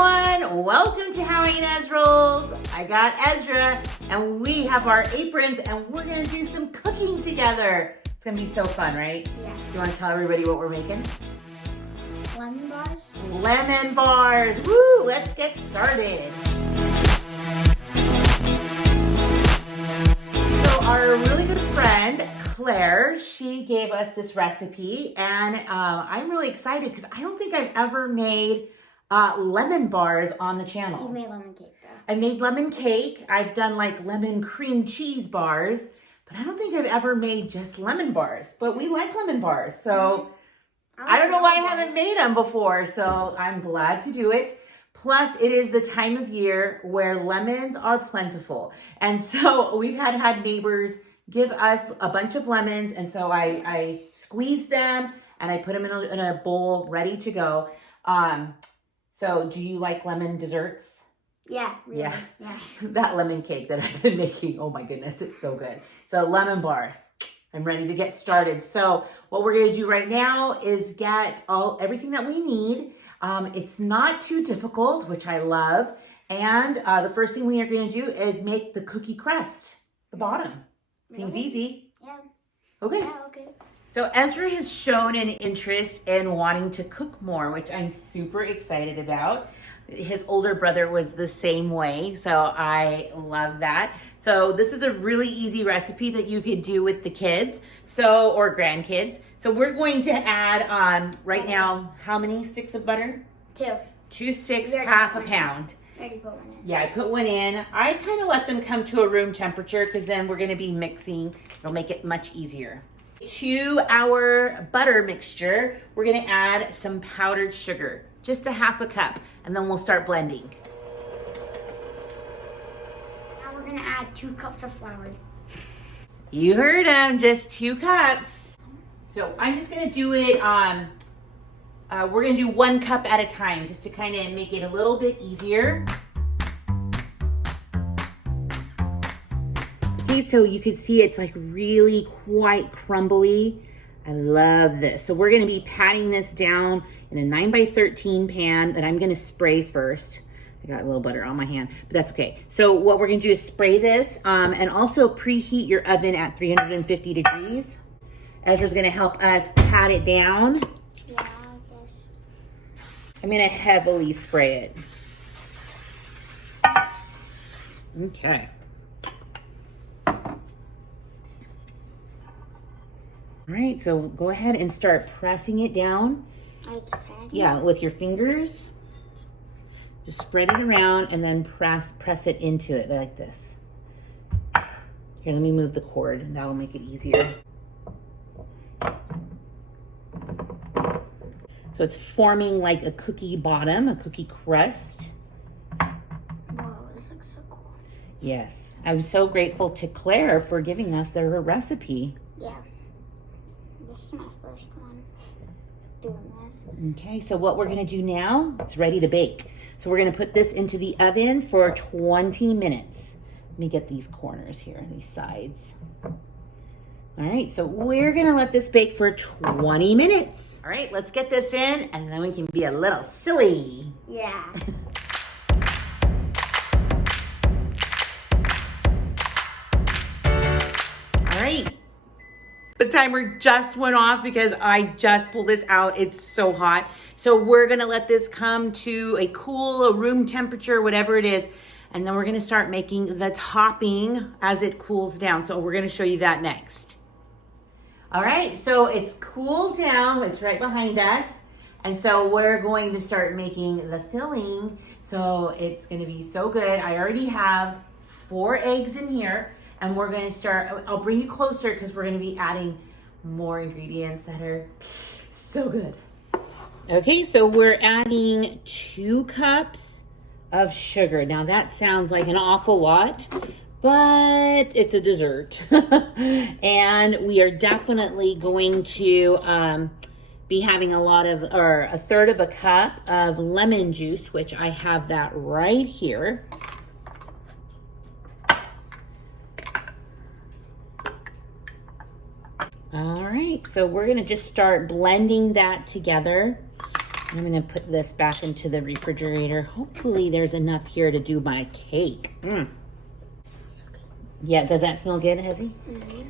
everyone, welcome to How Ines Rolls. I got Ezra and we have our aprons and we're gonna do some cooking together. It's gonna be so fun, right? Yeah. Do you wanna tell everybody what we're making? Lemon bars? Lemon bars, woo, let's get started. So our really good friend, Claire, she gave us this recipe and I'm really excited because I don't think I've ever made lemon bars on the channel. You made lemon cake though. I made lemon cake. I've done like lemon cream cheese bars, but I don't think I've ever made just lemon bars. But we like lemon bars, so I don't know why I haven't made them before. So I'm glad to do it. Plus, it is the time of year where lemons are plentiful, and so we've had neighbors give us a bunch of lemons, and so I squeezed them and I put them in a bowl ready to go. So do you like lemon desserts? Yeah, really. Yeah. That lemon cake that I've been making, oh my goodness, it's so good. So lemon bars, I'm ready to get started. So what we're gonna do right now is get everything that we need. It's not too difficult, which I love. And the first thing we are gonna do is make the cookie crust, the bottom. Seems easy. Yeah. Okay. Yeah, okay. So Ezra has shown an interest in wanting to cook more, which I'm super excited about. His older brother was the same way, so I love that. So this is a really easy recipe that you could do with the kids, or grandkids. So we're going to add, right now, how many sticks of butter? 2. 2 sticks, half a pound. I already put one in. Yeah, I put one in. I kind of let them come to a room temperature because then we're going to be mixing. It'll make it much easier. To our butter mixture, we're going to add some powdered sugar, just a half a cup, and then we'll start blending. Now we're going to add 2 cups of flour. You heard him, just 2 cups. So I'm just going to do it we're going to do 1 cup at a time just to kind of make it a little bit easier. Okay, so you can see it's like really quite crumbly. I love this. So we're going to be patting this down in a 9x13 pan that I'm going to spray first. I got a little butter on my hand, but that's okay. So what we're going to do is spray this and also preheat your oven at 350 degrees. Ezra's going to help us pat it down. Yeah, like this. I'm going to heavily spray it. Okay. All right, so go ahead and start pressing it down. Like patty? Yeah, with your fingers. Just spread it around and then press it into it like this. Here, let me move the cord and that will make it easier. So it's forming like a cookie bottom, a cookie crust. Whoa, this looks so cool. Yes, I'm so grateful to Claire for giving us her recipe. Yeah. This is my first one doing this. Okay, so what we're gonna do now, it's ready to bake. So we're gonna put this into the oven for 20 minutes. Let me get these corners here, these sides. All right, so we're gonna let this bake for 20 minutes. All right, let's get this in and then we can be a little silly. Yeah. All right. The timer just went off because I just pulled this out. It's so hot. So we're gonna let this come to a room temperature, whatever it is. And then we're gonna start making the topping as it cools down. So we're gonna show you that next. All right, so it's cooled down. It's right behind us. And so we're going to start making the filling. So it's gonna be so good. I already have 4 eggs in here. And we're gonna start, I'll bring you closer because we're gonna be adding more ingredients that are so good. Okay, so we're adding 2 cups of sugar. Now that sounds like an awful lot, but it's a dessert. And we are definitely going to be having a third of a cup of lemon juice, which I have that right here. All right, so we're gonna just start blending that together. I'm gonna put this back into the refrigerator. Hopefully there's enough here to do my cake. Yeah, does that smell good, Hezzy? Mm-hmm.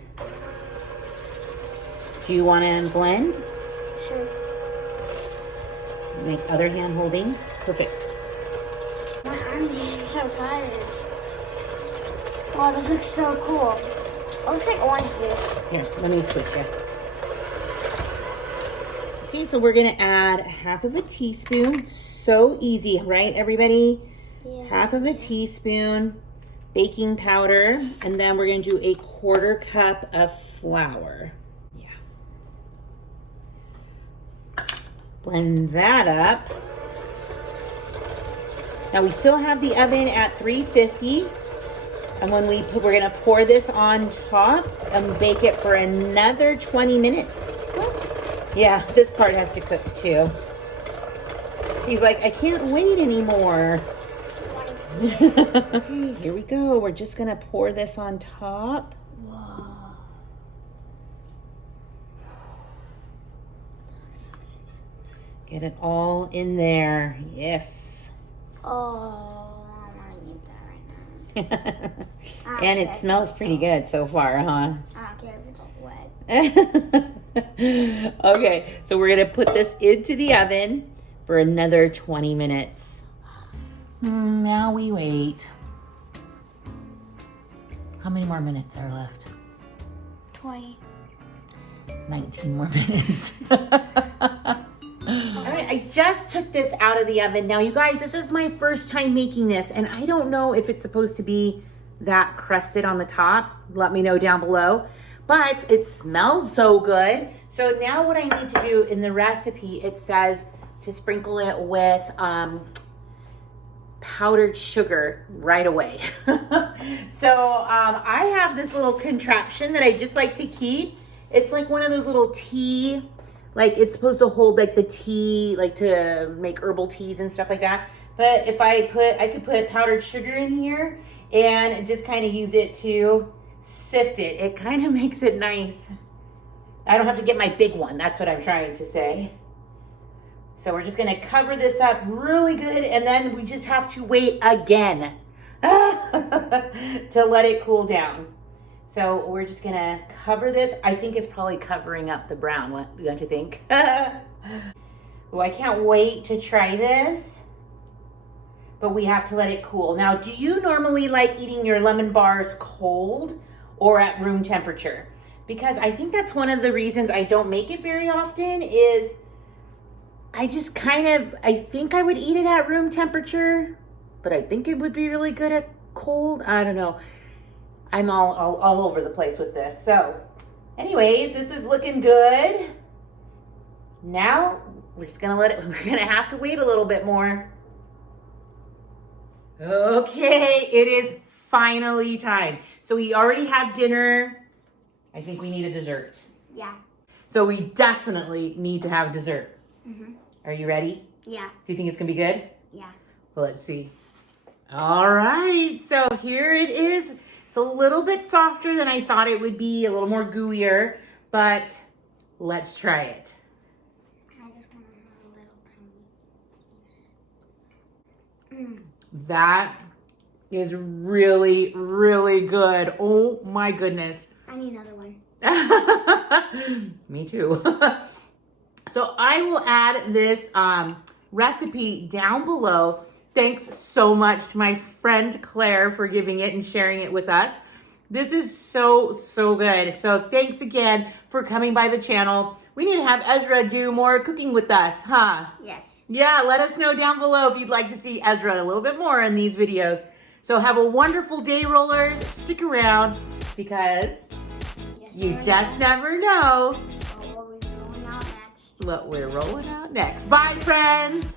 Do you want to blend? Sure. Make other hand holding. Perfect. My arms are so tired. Wow, this looks so cool. It looks like orange juice. Here, let me switch you. Okay, so we're gonna add half of a teaspoon. So easy, right, everybody? Yeah. Half of a teaspoon baking powder, and then we're gonna do a 1/4 cup of flour. Yeah. Blend that up. Now we still have the oven at 350. And when we're gonna pour this on top and bake it for another 20 minutes. What? Yeah, this part has to cook too. He's like, I can't wait anymore. Okay, here we go. We're just gonna pour this on top. Whoa. Get it all in there. Yes. Oh, I want to eat that right now. And it smells pretty good so far, huh? I don't care if it's all wet. Okay, so we're gonna put this into the oven for another 20 minutes. Now we wait. How many more minutes are left? 20. 19 more minutes. All right, I just took this out of the oven. Now, you guys, this is my first time making this, and I don't know if it's supposed to be that crusted on the top. Let me know down below. But it smells so good. So now what I need to do in the recipe, it says to sprinkle it with powdered sugar right away. So I have this little contraption that I just like to keep. It's like one of those little tea, like it's supposed to hold like the tea, like to make herbal teas and stuff like that. But if I could put powdered sugar in here and just kind of use it to sift it. It kind of makes it nice. I don't have to get my big one. That's what I'm trying to say. So we're just gonna cover this up really good, and then we just have to wait again to let it cool down. So we're just gonna cover this. I think it's probably covering up the brown. What don't you think? Oh, I can't wait to try this. But we have to let it cool. Now, do you normally like eating your lemon bars cold or at room temperature? Because I think that's one of the reasons I don't make it very often is I just I think I would eat it at room temperature, but I think it would be really good at cold. I don't know. I'm all over the place with this. So anyways, this is looking good. Now we're gonna have to wait a little bit more. Okay, it is finally time. So we already had dinner. I think we need a dessert. Yeah. So we definitely need to have dessert. Mm-hmm. Are you ready? Yeah. Do you think it's gonna be good? Yeah. Well, let's see. All right, so here it is. It's a little bit softer than I thought it would be, a little more gooier, but let's try it. I just want to have a little tiny piece. That is really, really good. Oh my goodness. I need another one. Me too. So I will add this recipe down below. Thanks so much to my friend Claire for giving it and sharing it with us. This is so good. So thanks again for coming by the channel. We need to have Ezra do more cooking with us, huh? Yes. Yeah, let us know down below if you'd like to see Ezra a little bit more in these videos. So have a wonderful day, rollers. Stick around because you just never know What we're rolling out next. what we're rolling out next. Bye, friends.